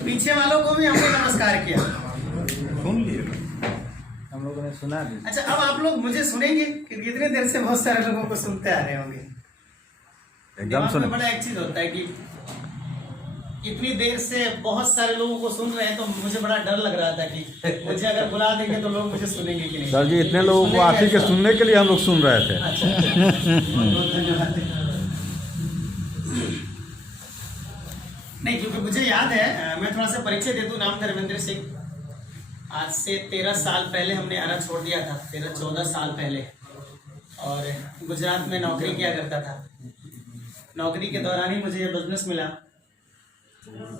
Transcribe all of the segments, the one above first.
पीछे वालों को भी हमने नमस्कार किया, सुन लिए, हम लोगों ने सुना भी। अच्छा अब आप लोग मुझे सुनेंगे कि कितने देर से बहुत सारे लोगों को सुनते आ रहे होंगे। एकदम सुने। बड़ा एक चीज होता है कि इतनी देर से बहुत सारे लोगों को सुन रहे हैं, तो मुझे बड़ा डर लग रहा था कि मुझे अगर बुला देंगे तो लोग मुझे सुनेंगे कि नहीं। सर जी इतने लोगों को आप ही के सुनने के लिए हम लोग सुन रहे थे। अच्छा बहुत धन्यवाद। नहीं, क्योंकि मुझे याद है, मैं थोड़ा सा परिचय दे दूं। नाम धर्मेंद्र सिंह। आज से 13 साल पहले हमने आना छोड़ दिया था, 13-14 साल पहले, और गुजरात में नौकरी किया करता था। नौकरी के दौरान ही मुझे ये बिजनेस मिला,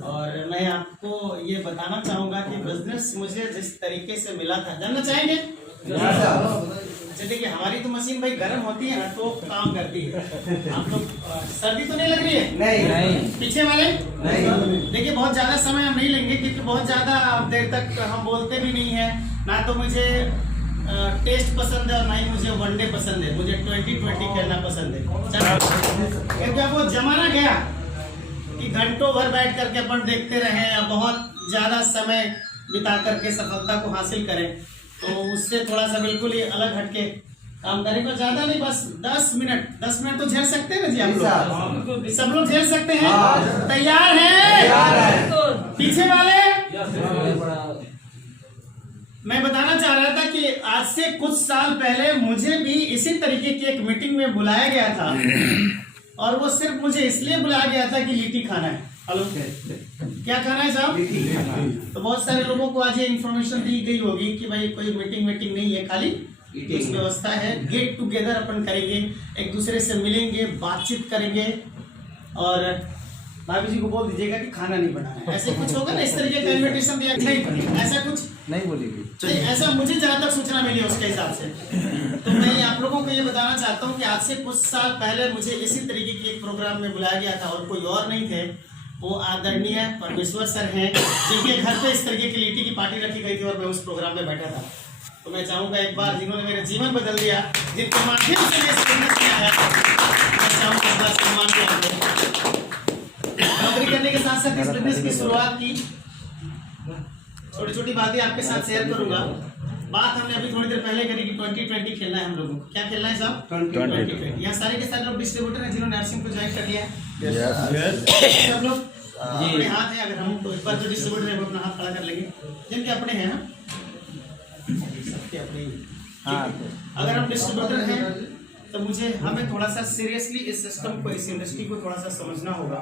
और मैं आपको ये बताना चाहूँगा कि बिजनेस मुझे जिस तरीके से मिला था, जानना चाहेंगे? अच्छा देखिए, हमारी तो मशीन भाई गर्म होती है ना तो काम करती है। आप लोग सर्दी तो नहीं लग रही है? नहीं। पीछे वाले? नहीं। देखिए बहुत ज्यादा समय हम नहीं लेंगे, क्योंकि बहुत ज्यादा देर तक हम बोलते भी नहीं है। ना तो मुझे टेस्ट पसंद है और ना ही मुझे वनडे पसंद है। मुझे 20-20 खेलना पसंद है। क्योंकि अब वो जमाना गया कि घंटों भर बैठ करके अपन देखते रहे या बहुत ज्यादा समय बिता करके सफलता को हासिल करें, तो उससे थोड़ा सा बिल्कुल ही अलग हटके काम करें। पर ज्यादा नहीं, बस 10 मिनट तो झेल सकते हैं ना जी आप लोग? सब लोग झेल सकते हैं? तैयार हैं? पीछे वाले? मैं बताना चाह रहा था कि आज से कुछ साल पहले मुझे भी इसी तरीके की एक मीटिंग में बुलाया गया था, और वो सिर्फ मुझे इसलिए बुलाया गया था कि लिट्टी खाना है। हेलो, क्या खाना है साहब? तो बहुत सारे लोगों को आज ये इन्फॉर्मेशन दी गई होगी कि भाई कोई मीटिंग नहीं है, खाली कुछ व्यवस्था है। गेट टुगेदर अपन करेंगे, एक दूसरे से मिलेंगे, बातचीत करेंगे, और भाभी जी को बोल दीजिएगा कि खाना नहीं बनाना है। ऐसे कुछ होगा ना, इस तरीके का इन्विटेशन दिया नहीं, ऐसा कुछ नहीं बोलेगी। ऐसा मुझे जहाँ तक सूचना मिली उसके हिसाब से। तो मैं आप लोगों को ये बताना चाहता हूँ कि आज से कुछ साल पहले मुझे इसी तरीके की एक प्रोग्राम में बुलाया गया था, और कोई और नहीं थे, वो आदरणीय परमेश्वर सर हैं, जिनके घर पे इस तरीके की लिट्टी की पार्टी रखी गई थी, और मैं उस प्रोग्राम में बैठा था। तो मैं चाहूँगा एक बार, जिन्होंने मेरा जीवन बदल दिया, जिनके माध्यम से मैं इस बिजनेस में आया, मैं चाहूँगा इस बार सम्मान किया। नौकरी करने के साथ साथ इस बिजनेस की शुरुआत की, छोटी छोटी बातें आपके साथ शेयर करूंगा। बात हमने अभी थोड़ी देर पहले करी कि 20-20 खेलना है हम लोगों को। क्या खेलना है साहब? 20-20। यहाँ सारे के सारे लोग डिस्ट्रीब्यूटर हैं जिन्होंने नर्सिंग को ज्वाइन कर लिया है। सब लोग अपने हाथ है, अगर हम तो एक बार जो डिस्ट्रीब्यूटर है वो अपना हाथ खड़ा कर लेंगे, जिनके अपने हैं ना, सबके अपने। अगर हम डिस्ट्रीब्यूटर हैं तो हमें थोड़ा सा सीरियसली इस सिस्टम को, इस इंडस्ट्री को थोड़ा सा समझना होगा।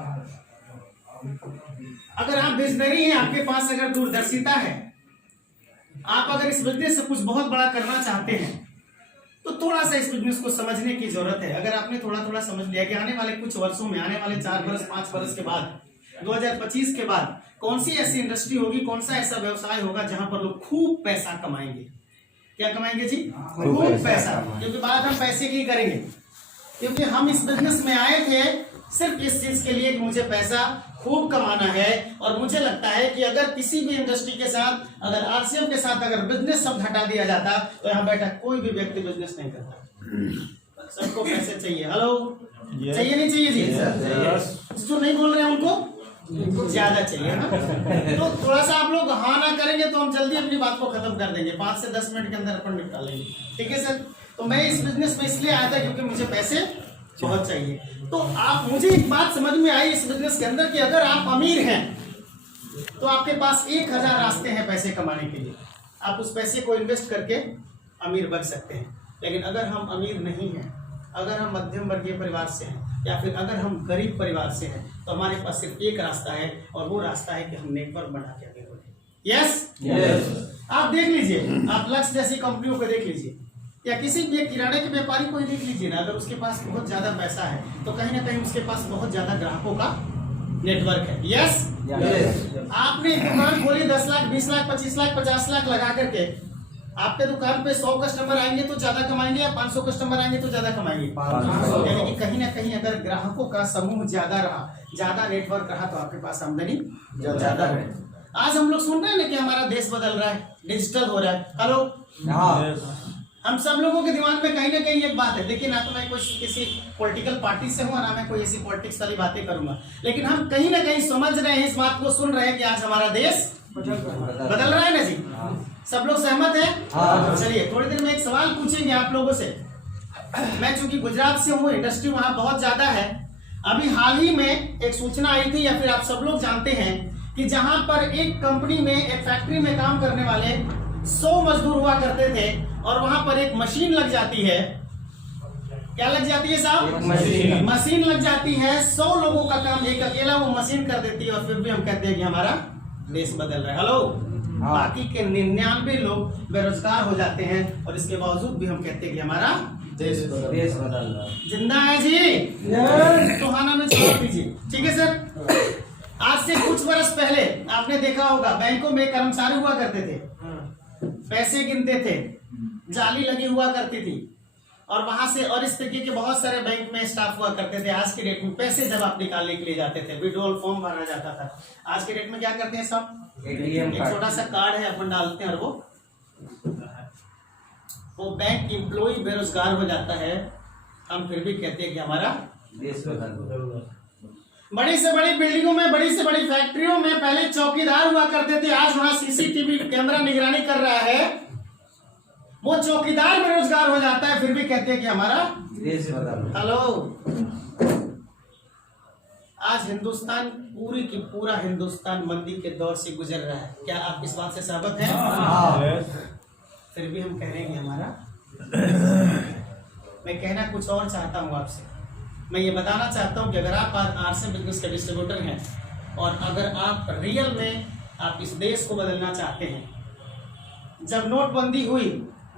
अगर आप विजनरी हैं, आपके पास अगर दूरदर्शिता है, आप अगर इस बिजनेस से कुछ बहुत बड़ा करना चाहते हैं, तो थोड़ा सा इस बिजनेस को समझने की जरूरत है। अगर आपने थोड़ा समझ लिया कि आने वाले कुछ वर्षों में, आने वाले 4 वर्ष 5 वर्ष के बाद, 2025 के बाद कौन सी ऐसी इंडस्ट्री होगी, कौन सा ऐसा व्यवसाय होगा जहां पर लोग खूब पैसा कमाएंगे। क्या कमाएंगे जी? खूब पैसा। क्योंकि बात हम पैसे की करेंगे, क्योंकि हम इस बिजनेस में आए थे सिर्फ इस चीज के लिए कि मुझे पैसा खूब कमाना है। और मुझे लगता है कि अगर किसी भी इंडस्ट्री के साथ, अगर आरसीएम के साथ अगर बिजनेस शब्द हटा दिया जाता, तो यहाँ बैठा कोई भी व्यक्ति बिजनेस नहीं करता। सबको पैसे चाहिए। हेलो, चाहिए नहीं चाहिए जी? जो नहीं बोल रहे हैं उनको ज्यादा चाहिए ना। तो थोड़ा सा आप लोग हाँ ना करेंगे तो हम जल्दी अपनी बात को खत्म कर देंगे, 5 से 10 मिनट के अंदर अपन निपटा लेंगे। ठीक है सर? तो मैं इस बिजनेस में इसलिए आया था क्योंकि मुझे पैसे बहुत चाहिए। तो आप, मुझे एक बात समझ में आई इस बिजनेस के अंदर कि अगर आप अमीर हैं तो आपके पास 1000 रास्ते हैं पैसे कमाने के लिए। आप उस पैसे को इन्वेस्ट करके अमीर बन सकते हैं। लेकिन अगर हम अमीर नहीं हैं, अगर हम मध्यम वर्गीय परिवार से हैं, या फिर अगर हम गरीब परिवार से हैं, तो हमारे पास सिर्फ एक रास्ता है, और वो रास्ता है कि हम नेटवर्क बना के आगे बढ़े। यस, आप देख लीजिए, आप लक्ष्य जैसी कंपनियों को देख लीजिए, या किसी भी किराने के व्यापारी को ही देख लीजिए ना। अगर उसके पास बहुत ज्यादा पैसा है तो कहीं ना कहीं उसके पास बहुत ज्यादा ग्राहकों का नेटवर्क है। यस, आपने दुकान खोली 10 लाख 20 लाख 25 लाख 50 लाख लगा करके, आपके दुकान पे 100 कस्टमर आएंगे तो ज्यादा कमाएंगे, या 500 कस्टमर आएंगे तो ज्यादा कमाएंगे। यानी कि कहीं ना कहीं अगर ग्राहकों का समूह ज्यादा रहा, ज्यादा नेटवर्क रहा, तो आपके पास आमदनी ज्यादा है। आज हम लोग सुन रहे हैं ना कि हमारा देश बदल रहा है, डिजिटल हो रहा है। हेलो, हम सब लोगों के दिमाग में कहीं ना कहीं एक बात है, देखिए ना तो मैं कोई किसी पॉलिटिकल पार्टी से हूँ ना मैं कोई ऐसी पॉलिटिक्स वाली बातें करूंगा, लेकिन हम कहीं ना कहीं समझ रहे हैं, इस बात को सुन रहे हैं कि आज हमारा देश बदल रहा है ना जी। सब लोग सहमत हैं? चलिए थोड़ी देर में एक सवाल पूछेंगे आप लोगों से। मैं चूंकि गुजरात से हूँ, इंडस्ट्री वहां बहुत ज्यादा है। अभी हाल ही में एक सूचना आई थी, या फिर आप सब लोग जानते हैं कि जहां पर एक कंपनी में, एक फैक्ट्री में काम करने वाले 100 मजदूर हुआ करते थे, और वहां पर एक मशीन लग जाती है। क्या लग जाती है साहब? मशीन लग जाती है। 100 लोगों का काम एक अकेला वो मशीन कर देती है, और फिर भी हम कहते हैं कि हमारा देश बदल रहा है। हेलो, बाकी के 99 लोग बेरोजगार हो जाते हैं, और इसके बावजूद भी हम कहते हैं कि हमारा देश बदल रहा है। जिंदा है जी? तो हाँ ना में जवाब दीजिए। ठीक है सर। आज से कुछ वर्ष पहले आपने देखा होगा बैंकों में कर्मचारी हुआ करते थे, पैसे गिनते थे, जाली लगी हुआ करती थी, और वहां से और इस तरीके के बहुत सारे बैंक में स्टाफ हुआ करते थे। आज के डेट में पैसे जब आप निकालने के लिए जाते थे, विड्रॉल फॉर्म भरा जाता था। आज के डेट में क्या करते हैं सब? एक छोटा सा कार्ड है, अपन डालते हैं, और वो बैंक एम्प्लॉय बेरोजगार हो जाता है। हम फिर भी कहते हैं कि हमारा देश बदल। बड़ी से बड़ी बिल्डिंगों में, बड़ी से बड़ी फैक्ट्रियों में पहले चौकीदार हुआ करते थे, आज वहां सीसीटीवी कैमरा निगरानी कर रहा है। वो चौकीदार बेरोजगार हो जाता है, फिर भी कहते हैं कि हमारा देश बदल। हेलो, आज हिंदुस्तान पूरी की पूरा हिंदुस्तान मंदी के दौर से गुजर रहा है। क्या आप इस बात से सहमत हैं? फिर भी हम कह रहे हैं कि हमारा। मैं कहना कुछ और चाहता हूं आपसे। मैं ये बताना चाहता हूं कि अगर आप आज आरसीएम बिजनेस के डिस्ट्रीब्यूटर हैं, और अगर आप रियल में आप इस देश को बदलना चाहते हैं। जब नोटबंदी हुई,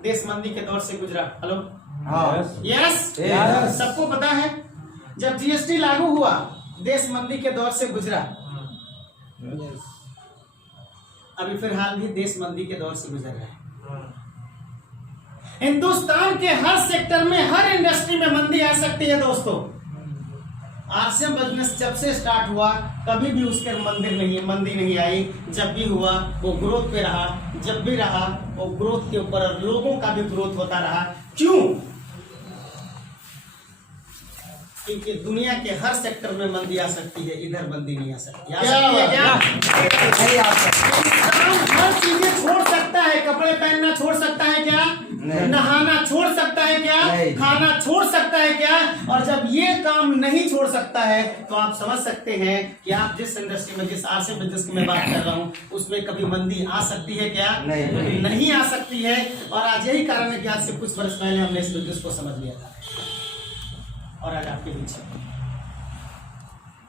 देश मंदी के दौर से गुजरा। हेलो, यस, सबको पता है। जब जीएसटी लागू हुआ, देश मंदी के दौर से गुजरा। अभी फिलहाल भी देश मंदी के दौर से गुजर रहा है। हिंदुस्तान के हर सेक्टर में, हर इंडस्ट्री में मंदी आ सकती है दोस्तों। आरसीएम बिजनेस जब से स्टार्ट हुआ, कभी भी उसके मंदी नहीं आई। जब भी हुआ वो ग्रोथ पे रहा, जब भी रहा वो ग्रोथ के ऊपर, और लोगों का भी ग्रोथ होता रहा। क्यों? क्योंकि दुनिया के हर सेक्टर में मंदी आ सकती है, इधर मंदी नहीं आ सकती। आ सकती है क्या? हर चीजें छोड़ सकता है। कपड़े पहनना छोड़ सकता है क्या? नहाना छोड़ सकता है क्या? खाना छोड़ सकता है क्या? और जब ये काम नहीं छोड़ सकता है, तो आप समझ सकते हैं कि आप जिस इंडस्ट्री में, जिस आरसीएम बिजनेस की मैं बात कर रहा हूँ, उसमें कभी मंदी आ सकती है क्या? नहीं आ सकती है। और आज यही कारण है कि आज से कुछ वर्ष पहले हमने इस बिजनेस को समझ लिया था, और आज आपके बीच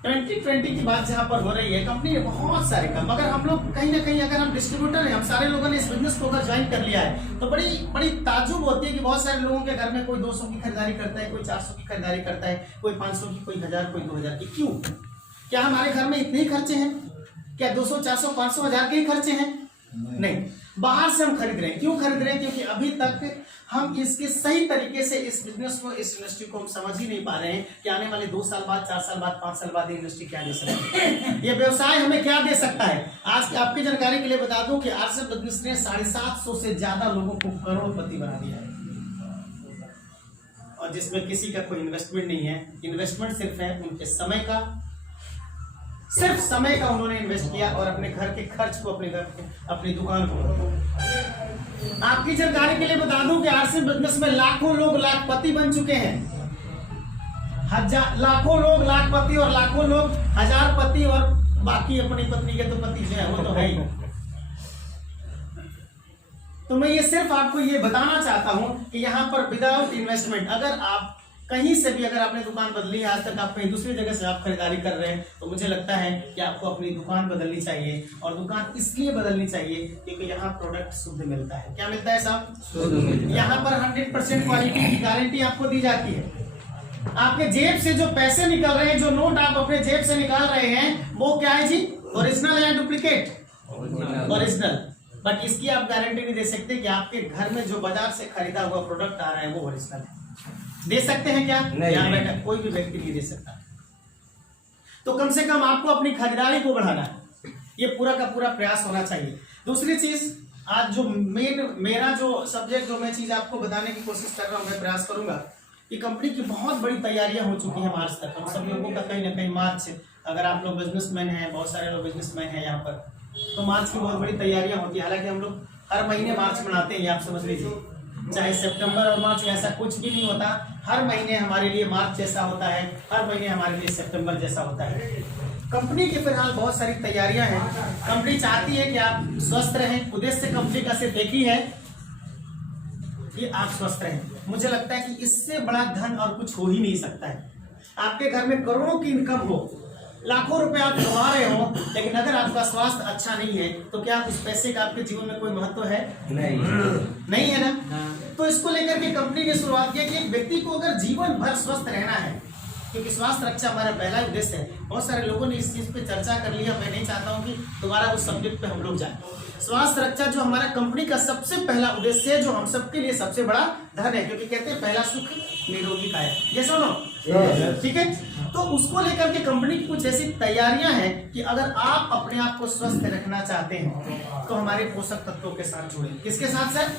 2020 की बात जहां पर हो रही है, कंपनी ने बहुत सारे काम, मगर हम लोग कहीं ना कहीं, अगर हम डिस्ट्रीब्यूटर हैं, हम सारे लोगों ने इस बिजनेस को अगर ज्वाइन कर लिया है, तो बड़ी ताज्जुब होती है कि बहुत सारे लोगों के घर में कोई 200 की खरीदारी करता है, कोई 400 की खरीदारी करता है, कोई 500 की, कोई 1000, कोई 2000 की। क्यों? क्या हमारे घर में इतने ही खर्चे हैं? क्या 200, 400, 500, 1000 के ही खर्चे हैं? नहीं, बाहर से हम खरीद रहे हैं। क्यों खरीद रहे हैं? क्योंकि अभी तक हम इसके सही तरीके से इस बिजनेस को, इस इंडस्ट्री को हम समझ ही नहीं पा रहे हैं कि आने वाले 2 साल बाद, 4 साल बाद, 5 साल बाद ये इंडस्ट्री क्या दे सकती है, ये व्यवसाय हमें क्या दे सकता है। आज आपकी जानकारी के लिए बता दूं कि आरसीएम बिजनेस ने 750 से ज्यादा लोगों को करोड़पति बना दिया है, और जिसमें किसी का कोई इन्वेस्टमेंट नहीं है। इन्वेस्टमेंट सिर्फ है उनके समय का, सिर्फ समय का उन्होंने इन्वेस्ट किया, और अपने घर के खर्च को, अपने घर के, अपनी दुकान को। आपकी जानकारी के लिए बता दूं कि आरसीएम बिजनेस में लाखों लोग लाखपति बन चुके हैं। लाखों लोग लाखपति, और लाखों लोग हजारपति, और बाकी अपनी पत्नी के तो पति जो है वो तो है ही। तो मैं ये सिर्फ आपको ये बताना चाहता हूं कि यहाँ पर विदाउट इन्वेस्टमेंट, अगर आप कहीं से भी, अगर आपने दुकान बदली है, आज तक आप कहीं दूसरी जगह से आप खरीदारी कर रहे हैं, तो मुझे लगता है कि आपको अपनी दुकान बदलनी चाहिए। और दुकान इसलिए बदलनी चाहिए क्योंकि यहाँ प्रोडक्ट शुद्ध मिलता है। क्या मिलता है साहब? यहाँ पर 100% क्वालिटी की गारंटी आपको दी जाती है। आपके जेब से जो पैसे निकल रहे हैं, जो नोट आप अपने जेब से निकाल रहे हैं, वो क्या है जी? ओरिजिनल या डुप्लीकेट? ओरिजिनल। बट इसकी आप गारंटी नहीं दे सकते कि आपके घर में जो बाजार से खरीदा हुआ प्रोडक्ट आ रहा है वो ओरिजिनल है। दे सकते हैं क्या? यहाँ बैठा कोई भी व्यक्ति नहीं दे सकता। तो कम से कम आपको अपनी खरीदारी को बढ़ाना है, ये पूरा का पूरा प्रयास होना चाहिए। दूसरी चीज, आज जो मेरा जो सब्जेक्ट, जो मैं चीज आपको बताने की कोशिश कर रहा हूँ, मैं प्रयास करूंगा कि कंपनी की बहुत बड़ी तैयारियां हो चुकी हैं मार्च तक। हम सब लोगों का कहीं ना कहीं मार्च, अगर आप लोग बिजनेसमैन हैं, बहुत सारे लोग बिजनेसमैन हैं यहाँ पर, तो मार्च की बहुत बड़ी तैयारियां होती है। हालांकि हम लोग हर महीने मार्च मनाते हैं, ये आप समझ लीजिए। चाहे सितंबर और मार्च ऐसा कुछ भी नहीं होता, हर महीने हमारे लिए मार्च जैसा होता है, हर महीने हमारे लिए सितंबर जैसा होता है। कंपनी की फिलहाल बहुत सारी तैयारियां हैं। कंपनी चाहती है कि आप स्वस्थ रहें। उद्देश्य कंपनी का सिर्फ एक ही है कि आप स्वस्थ रहें। मुझे लगता है कि इससे बड़ा धन और कुछ हो ही नहीं सकता है। आपके घर में करोड़ों की इनकम हो, लाखों रुपए आप कमा रहे हो, लेकिन अगर आपका स्वास्थ्य अच्छा नहीं है तो क्या उस पैसे का आपके जीवन में कोई महत्व है? नहीं है ना। तो इसको लेकर के कंपनी ने शुरुआत किया कि एक व्यक्ति को अगर जीवन भर स्वस्थ रहना है, क्योंकि स्वास्थ्य रक्षा हमारा पहला उद्देश्य है। बहुत सारे लोगों ने इस चीज पे चर्चा कर लिया, मैं नहीं चाहता हूं कि दोबारा उस सब्जेक्ट पे हम लोग जाएं। स्वास्थ्य रक्षा जो हमारा कंपनी का सबसे पहला उद्देश्य है, जो हम सबके लिए सबसे बड़ा धन है, क्योंकि कहते हैं पहला सुख निरोगी काया। ये सुनो, ठीक है। तो उसको लेकर के कंपनी की कुछ ऐसी तैयारियां हैं कि अगर आप अपने आप को स्वस्थ रखना चाहते हैं तो हमारे पोषक तत्वों के साथ जुड़े। किसके साथ सर?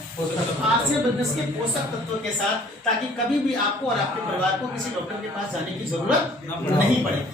आपसे बिजनेस के पोषक तत्वों के साथ, ताकि कभी भी आपको और आपके परिवार को किसी डॉक्टर के पास जाने की जरूरत नहीं पड़े।